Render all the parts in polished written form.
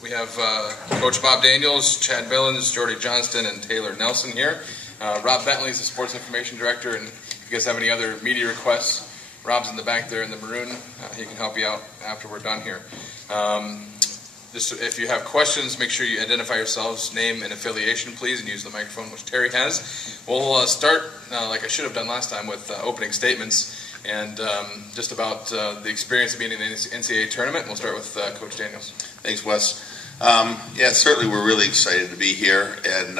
We have Coach Bob Daniels, Chad Billins, Jordi Johnston, and Taylor Nelson here. Rob Bentley is the Sports Information Director, and if you guys have any other media requests, Rob's in the back there in the maroon. He can help you out after we're done here. Just if you have questions, make sure you identify yourselves, name and affiliation, please, and use the microphone, which Terry has. We'll start, like I should have done last time, with opening statements and just about the experience of being in the NCAA tournament. We'll start with Coach Daniels. Thanks, Wes. Yeah, certainly we're really excited to be here, and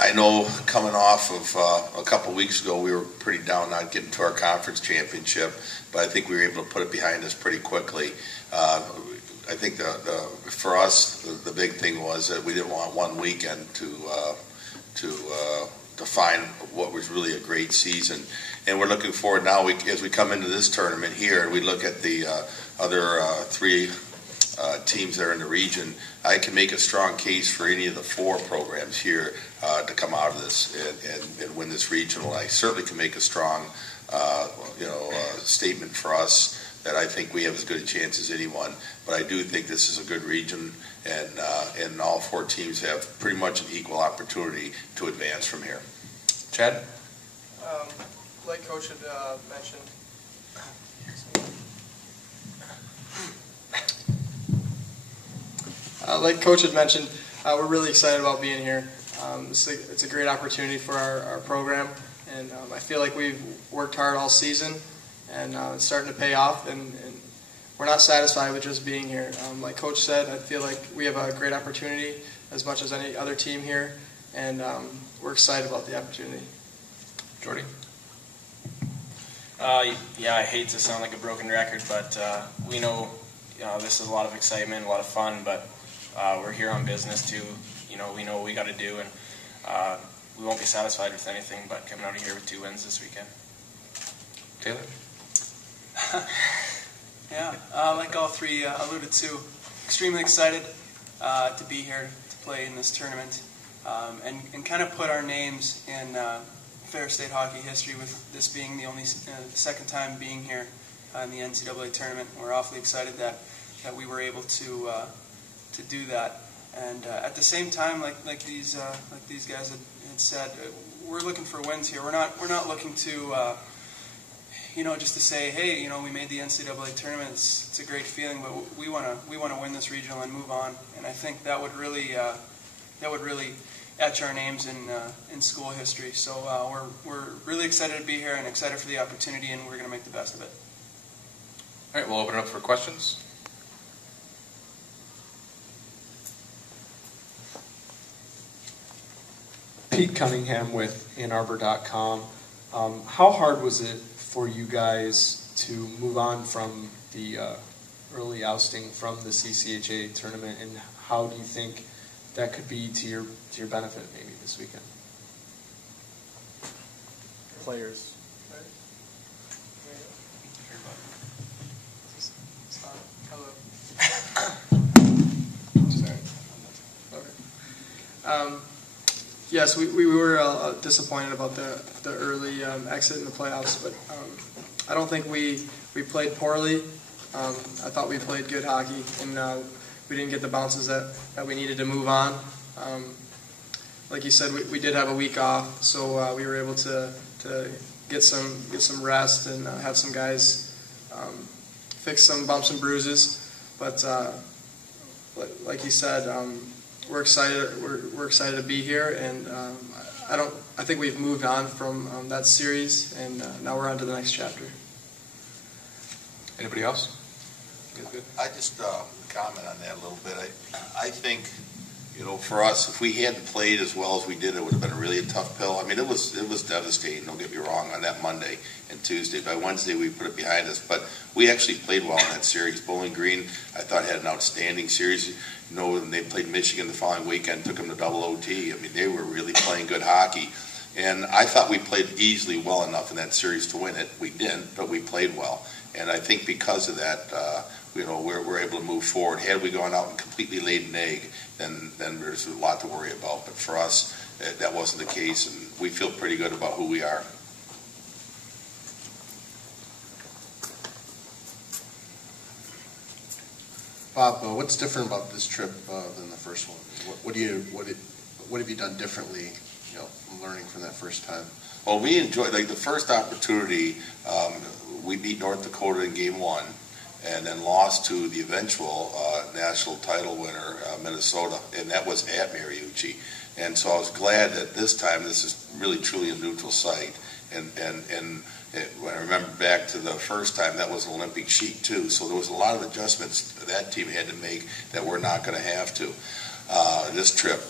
I know coming off of a couple weeks ago we were pretty down not getting to our conference championship, but I think we were able to put it behind us pretty quickly. I think for us the big thing was that we didn't want one weekend to define what was really a great season, and we're looking forward now as we come into this tournament here and we look at the other three teams that are in the region. I can make a strong case for any of the four programs here to come out of this and win this regional. I certainly can make a strong statement for us that I think we have as good a chance as anyone, but I do think this is a good region, and all four teams have pretty much an equal opportunity to advance from here. Chad? Like Coach had mentioned, we're really excited about being here. It's a great opportunity for our program, and I feel like we've worked hard all season, and it's starting to pay off, and we're not satisfied with just being here. Like Coach said, I feel like we have a great opportunity as much as any other team here, and we're excited about the opportunity. Jordi? Yeah, I hate to sound like a broken record, but we know this is a lot of excitement, a lot of fun, but we're here on business too. We know what we got to do, and we won't be satisfied with anything but coming out of here with 2 wins this weekend. Taylor? Yeah, like all three alluded to, extremely excited to be here to play in this tournament and kind of put our names in Ferris State hockey history, with this being the only second time being here in the NCAA tournament. We're awfully excited that we were able to do that, and at the same time, like these guys had said, we're looking for wins here. We're not looking to just to say, hey, we made the NCAA tournament. It's a great feeling, but we want to win this regional and move on. And I think that would really etch our names in school history. So we're really excited to be here and excited for the opportunity, and we're going to make the best of it. All right, we'll open it up for questions. Pete Cunningham with AnnArbor.com. How hard was it for you guys to move on from the early ousting from the CCHA tournament, and how do you think that could be to your benefit maybe this weekend? Players. Yes, we were disappointed about the early exit in the playoffs, but I don't think we played poorly. I thought we played good hockey, and we didn't get the bounces that we needed to move on. Like you said, we did have a week off, so we were able to get some rest and have some guys fix some bumps and bruises. But like you said, we're excited. We're excited to be here, and I think we've moved on from that series, and now we're on to the next chapter. Anybody else? Good. I just comment on that a little bit. I think, for us, if we hadn't played as well as we did, it would have been really a tough pill. I mean, it was devastating, don't get me wrong, on that Monday and Tuesday. By Wednesday, we put it behind us. But we actually played well in that series. Bowling Green, I thought, had an outstanding series. When they played Michigan the following weekend, took them to double OT. I mean, they were really playing good hockey. And I thought we played easily well enough in that series to win it. We didn't, but we played well. And I think because of that, we're able to move forward. Had we gone out and completely laid an egg, then there's a lot to worry about. But for us, that wasn't the case, and we feel pretty good about who we are. Bob, what's different about this trip than the first one? What have you done differently, from learning from that first time? Well, we enjoyed, the first opportunity, we beat North Dakota in game 1 and then lost to the eventual national title winner, Minnesota, and that was at Mariucci. And so I was glad that this time this is really truly a neutral site. And when I remember back to the first time, that was an Olympic sheet too. So there was a lot of adjustments that team had to make that we're not going to have to this trip.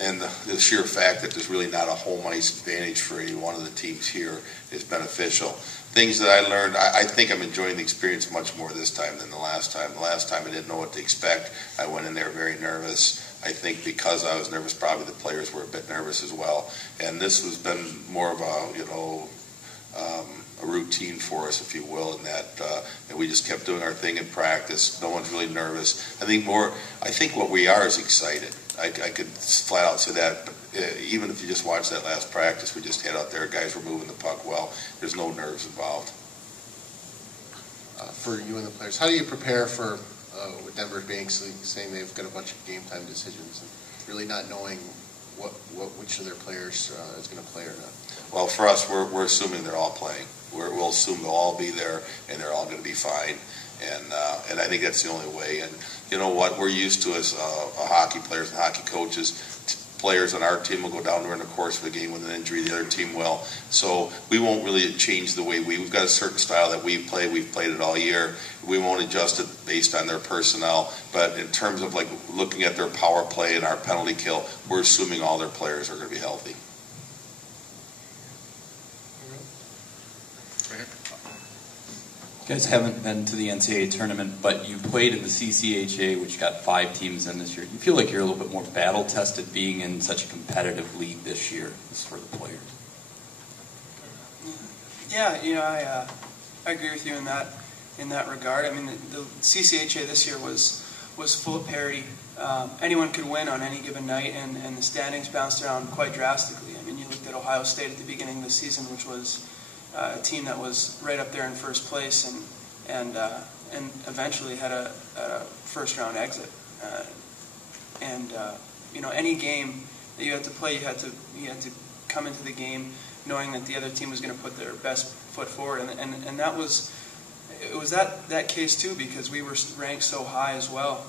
And the sheer fact that there's really not a home ice advantage for any one of the teams here is beneficial. Things that I learned, I think I'm enjoying the experience much more this time than the last time. The last time I didn't know what to expect. I went in there very nervous. I think because I was nervous, probably the players were a bit nervous as well. And this has been more of a routine for us, if you will, in that and we just kept doing our thing in practice. No one's really nervous. I think what we are is excited. I could flat out say that, but even if you just watch that last practice we just had out there, guys were moving the puck well. There's no nerves involved. For you and the players, how do you prepare for with Denver being saying they've got a bunch of game time decisions and really not knowing which of their players is going to play or not? Well, for us, we're assuming they're all playing. We'll assume they'll all be there and they're all going to be fine. And I think that's the only way. And you know what? We're used to as hockey players and hockey coaches. Players on our team will go down during the course of a game with an injury. The other team will. So we won't really change the way we've got a certain style that we play. We've played it all year. We won't adjust it based on their personnel. But in terms of looking at their power play and our penalty kill, we're assuming all their players are going to be healthy. You guys haven't been to the NCAA tournament, but you played in the CCHA, which got 5 teams in this year. Do you feel like you're a little bit more battle-tested being in such a competitive league this year for the players? Yeah, I agree with you in that regard. I mean, the CCHA this year was full of parity. Anyone could win on any given night, and the standings bounced around quite drastically. I mean, you looked at Ohio State at the beginning of the season, which was a team that was right up there in first place, and eventually had a first-round exit. Any game that you had to play, you had to come into the game knowing that the other team was going to put their best foot forward, and it was that case too, because we were ranked so high as well.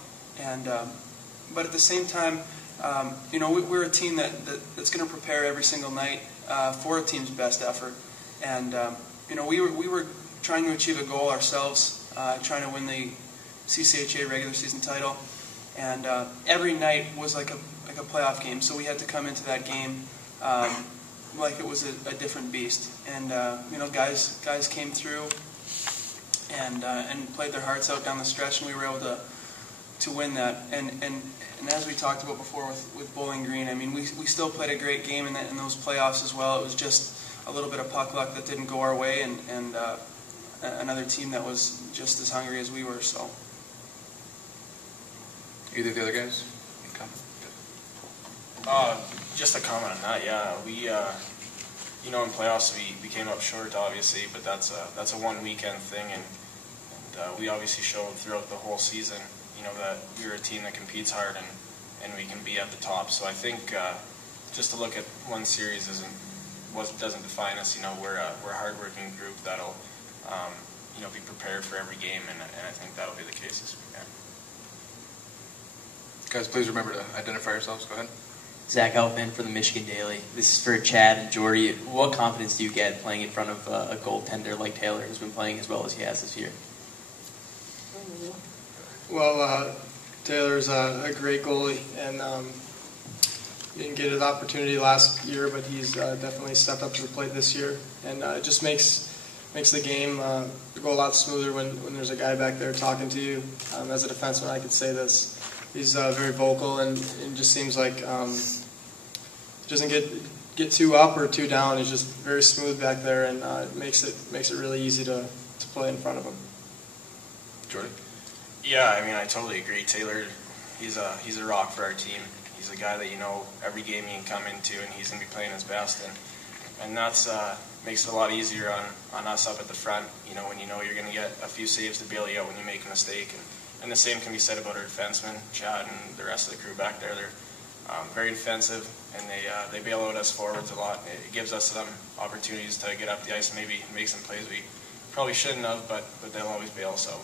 But at the same time, we're a team that's going to prepare every single night for a team's best effort. And we were trying to achieve a goal ourselves, trying to win the CCHA regular season title, and every night was like a playoff game. So we had to come into that game like it was a different beast. And guys came through and played their hearts out down the stretch, and we were able to win that. And as we talked about before with Bowling Green, I mean, we still played a great game in those playoffs as well. It was just a little bit of puck luck that didn't go our way, and another team that was just as hungry as we were. So, either of the other guys? Just a comment on that. Yeah, we in playoffs we came up short, obviously, but that's a one weekend thing, and we obviously showed throughout the whole season, that we're a team that competes hard and we can be at the top. So I think just to look at one series doesn't define us. We're a hardworking group that'll be prepared for every game, and I think that'll be the case this weekend. Guys, please remember to identify yourselves. Go ahead. Zach Elfman for the Michigan Daily. This is for Chad and Jordi. What confidence do you get playing in front of a goaltender like Taylor, who's been playing as well as he has this year? Well, Taylor's a great goalie, and he didn't get his opportunity last year, but he's definitely stepped up to the plate this year, and it just makes the game go a lot smoother when there's a guy back there talking to you. As a defenseman, I could say this. He's very vocal, and it just seems like doesn't get too up or too down. He's just very smooth back there, and it makes it really easy to play in front of him. Jordi? Yeah, I mean, I totally agree. Taylor, he's a rock for our team. He's a guy that every game he can come into, and he's going to be playing his best, and that's makes it a lot easier on us up at the front. When you're going to get a few saves to bail you out when you make a mistake, And the same can be said about our defensemen, Chad and the rest of the crew back there. They're very defensive, and they bail out us forwards a lot. It gives us some opportunities to get up the ice and maybe make some plays we probably shouldn't have, but they'll always bail. So